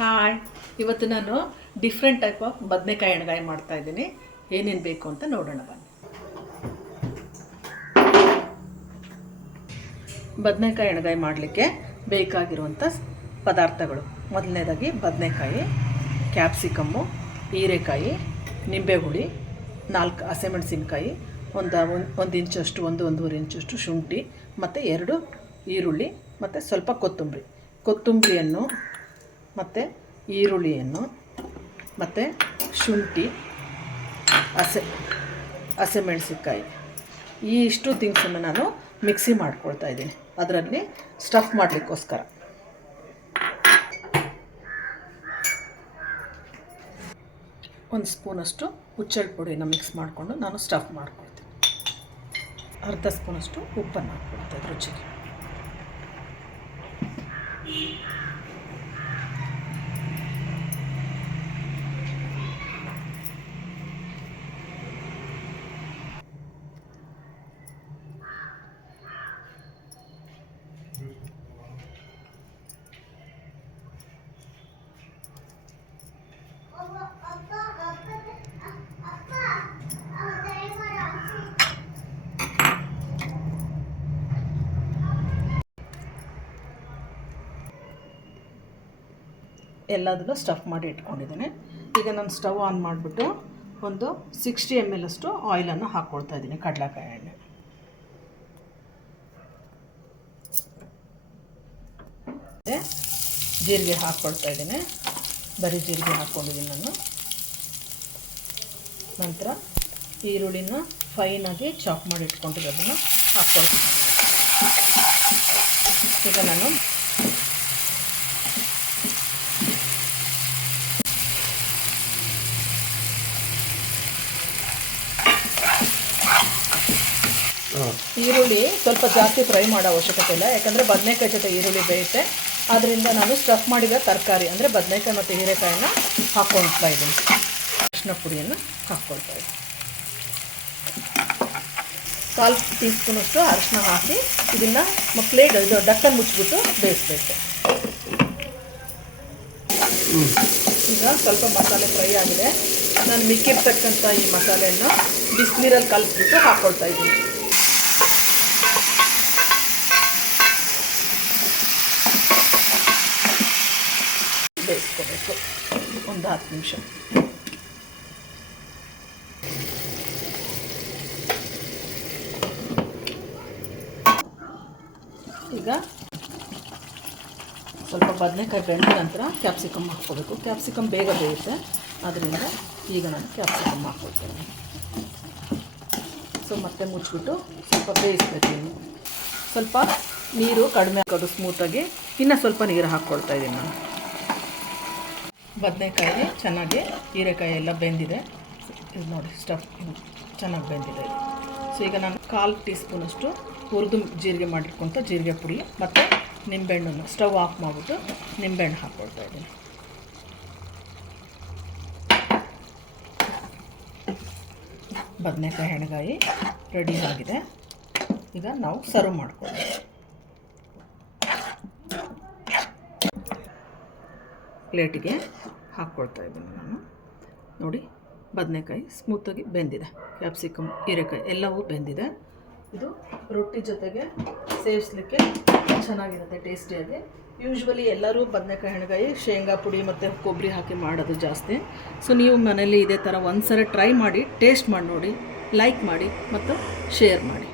Hi, ಇವತ್ತು ನಾನು different type of ಬದನೆಕಾಯಿ ಎಣ್ಗಾಯಿ ಮಾಡ್ತಾ ಇದ್ದೀನಿ. ಏನೇನು ಬೇಕು ಅಂತ ನೋಡೋಣ ಬನ್ನಿ. ಬದನೆಕಾಯಿ ಎಣ್ಗಾಯಿ ಮಾಡಲಿಕ್ಕೆ ಬೇಕಾಗಿರುವಂಥ ಪದಾರ್ಥಗಳು: ಮೊದಲನೇದಾಗಿ ಬದನೆಕಾಯಿ, ಕ್ಯಾಪ್ಸಿಕಮ್ಮು, ಹೀರೆಕಾಯಿ, ನಿಂಬೆ ಹುಳಿ, 4 ಹಸಿಮೆಣಸಿನ್ಕಾಯಿ, ಒಂದು ಇಂಚಷ್ಟು, ಒಂದೂವರೆ ಇಂಚಷ್ಟು ಶುಂಠಿ, ಮತ್ತು 2 ಈರುಳ್ಳಿ, ಮತ್ತು ಸ್ವಲ್ಪ ಕೊತ್ತಂಬರಿಯನ್ನು ಮತ್ತು ಈರುಳ್ಳಿಯನ್ನು ಮತ್ತು ಶುಂಠಿ, ಹಸಿಮೆಣಸಿನ್ಕಾಯಿ, ಈ ಇಷ್ಟು ಥಿಂಗ್ಸನ್ನು ನಾನು ಮಿಕ್ಸಿ ಮಾಡ್ಕೊಳ್ತಾ ಇದ್ದೀನಿ ಅದರಲ್ಲಿ ಸ್ಟಫ್ ಮಾಡಲಿಕ್ಕೋಸ್ಕರ. ಒಂದು ಸ್ಪೂನಷ್ಟು ಹುಚ್ಚೆಳ್ಳು ಪುಡಿನ ಮಿಕ್ಸ್ ಮಾಡಿಕೊಂಡು ನಾನು ಸ್ಟಫ್ ಮಾಡ್ಕೊಳ್ತೀನಿ. ಅರ್ಧ ಸ್ಪೂನಷ್ಟು ಉಪ್ಪನ್ನು ಹಾಕ್ಕೊಳ್ತಾ ರುಚಿಗೆ. ಎಲ್ಲದನ್ನು ಸ್ಟಫ್ ಮಾಡಿ ಇಟ್ಕೊಂಡಿದ್ದೇನೆ. ಈಗ ನಾನು ಸ್ಟವ್ ಆನ್ ಮಾಡಿಬಿಟ್ಟು ಒಂದು 60 ml ಅಷ್ಟು ಆಯಿಲನ್ನು ಹಾಕ್ಕೊಳ್ತಾ ಇದ್ದೀನಿ, ಕಡಲೆಕಾಯಿ ಎಣ್ಣೆ. ಜೀರಿಗೆ ಹಾಕ್ಕೊಳ್ತಾ ಇದ್ದೀನಿ, ಬರೀ ಜೀರಿಗೆ ಹಾಕ್ಕೊಂಡಿದ್ದೀನಿ ನಾನು. ನಂತರ ಈರುಳ್ಳಿನ ಫೈನಾಗಿ ಚಾಪ್ ಮಾಡಿ ಇಟ್ಕೊಂಡಿರೋದನ್ನು ಹಾಕ್ಕೊಳ್ತೀನಿ. ಈಗ ನಾನು ಈರುಳ್ಳಿ ಸ್ವಲ್ಪ ಜಾಸ್ತಿ ಫ್ರೈ ಮಾಡೋ ಅವಶ್ಯಕತೆ ಇಲ್ಲ, ಯಾಕಂದರೆ ಬದನೆಕಾಯಿ ಜೊತೆ ಈರುಳ್ಳಿ ಬೇಯುತ್ತೆ. ಆದ್ದರಿಂದ ನಾನು ಸ್ಟಫ್ ಮಾಡಿದ ತರಕಾರಿ ಅಂದರೆ ಬದನೆಕಾಯಿ ಮತ್ತು ಹೀರೆಕಾಯಿನ ಹಾಕ್ಕೊಳ್ತಾ ಇದ್ದೀನಿ. ಅರಿಶಿನ ಪುಡಿಯನ್ನು ಹಾಕ್ಕೊಳ್ತಾ ಇದ್ದೀನಿ. 1/4 ಟೀ ಸ್ಪೂನಷ್ಟು ಅರಿಶಿನ ಹಾಕಿ ಇದನ್ನು ಡಕ್ಕನ್ ಮುಚ್ಚಿಬಿಟ್ಟು ಬೇಯಿಸಬೇಕು. ಈಗ ಸ್ವಲ್ಪ ಮಸಾಲೆ ಫ್ರೈ ಆಗಿದೆ. ನಾನು ಮಿಕ್ಕಿರ್ತಕ್ಕಂಥ ಈ ಮಸಾಲೆಯನ್ನು ಬಿಸಿನೀರಲ್ಲಿ ಕಲಿಸ್ಬಿಟ್ಟು ಹಾಕ್ಕೊಳ್ತಾ ಇದ್ದೀನಿ. ಬೇಯಿಸ್ಕೋಬೇಕು ಒಂದು 10 ನಿಮಿಷ. ಈಗ ಸ್ವಲ್ಪ ಬದನೆಕಾಯಿ ಬೆಂದ ನಂತರ ಕ್ಯಾಪ್ಸಿಕಮ್ ಹಾಕ್ಕೋಬೇಕು. ಕ್ಯಾಪ್ಸಿಕಮ್ ಬೇಗ ಬೇಯುತ್ತೆ, ಆದ್ದರಿಂದ ಈಗ ನಾನು ಕ್ಯಾಪ್ಸಿಕಮ್ ಹಾಕ್ಕೊಳ್ತೇನೆ. ಸೊ ಮತ್ತೆ ಮುಚ್ಚಿಬಿಟ್ಟು ಸ್ವಲ್ಪ ಬೇಯಿಸ್ಬೇಕು. ಸ್ವಲ್ಪ ನೀರು ಕಡಿಮೆ ಹಾಕೋದು ಸ್ಮೂತಾಗಿ. ಇನ್ನು ಸ್ವಲ್ಪ ನೀರು ಹಾಕ್ಕೊಳ್ತಾ ಇದ್ದೀನಿ ನಾನು. ಬದನೆಕಾಯಿ ಚೆನ್ನಾಗಿ, ಹೀರೆಕಾಯಿ ಎಲ್ಲ ಬೆಂದಿದೆ. ಇದು ನೋಡಿ, ಸ್ಟಫ್ ಚೆನ್ನಾಗಿ ಬೆಂದಿದೆ. ಸೊ ಈಗ ನಾನು 1/4 ಟೀ ಸ್ಪೂನಷ್ಟು ಹುರಿದು ಜೀರಿಗೆ ಮಾಡಿಟ್ಕೊಂತ ಜೀರಿಗೆ ಪುಡಿ ಮತ್ತು ನಿಂಬೆಹಣ್ಣನ್ನು ಸ್ಟವ್ ಆಫ್ ಮಾಡಿಬಿಟ್ಟು ನಿಂಬೆಹಣ್ಣು ಹಾಕ್ಕೊಳ್ತಾ ಇದ್ದೀನಿ. ಬದನೆಕಾಯಿ ಎಣ್ಗಾಯಿ ರೆಡಿ ಆಗಿದೆ. ಈಗ ನಾವು ಸರ್ವ್ ಮಾಡ್ಕೊಳ್ಳೋಣ. ಪ್ಲೇಟಿಗೆ ಹಾಕ್ಕೊಳ್ತಾ ಇದ್ದೀನಿ ನಾನು. ನೋಡಿ, ಬದನೆಕಾಯಿ ಸ್ಮೂತಾಗಿ ಬೆಂದಿದೆ, ಕ್ಯಾಪ್ಸಿಕಮ್, ಹೀರೆಕಾಯಿ ಎಲ್ಲವೂ ಬೆಂದಿದೆ. ಇದು ರೊಟ್ಟಿ ಜೊತೆಗೆ ಸೇವಿಸಲಿಕ್ಕೆ ಚೆನ್ನಾಗಿರುತ್ತೆ, ಟೇಸ್ಟಿಯಾಗಿ. ಯೂಶ್ವಲಿ ಎಲ್ಲರೂ ಬದನೆಕಾಯಿ ಎಣ್ಗಾಯಿ ಶೇಂಗಾ ಪುಡಿ ಮತ್ತು ಕೊಬ್ಬರಿ ಹಾಕಿ ಮಾಡೋದು ಜಾಸ್ತಿ. ಸೊ ನೀವು ಮನೇಲಿ ಇದೇ ಥರ ಒಂದು ಸಲ ಟ್ರೈ ಮಾಡಿ, ಟೇಸ್ಟ್ ಮಾಡಿ ನೋಡಿ, ಲೈಕ್ ಮಾಡಿ ಮತ್ತು ಶೇರ್ ಮಾಡಿ.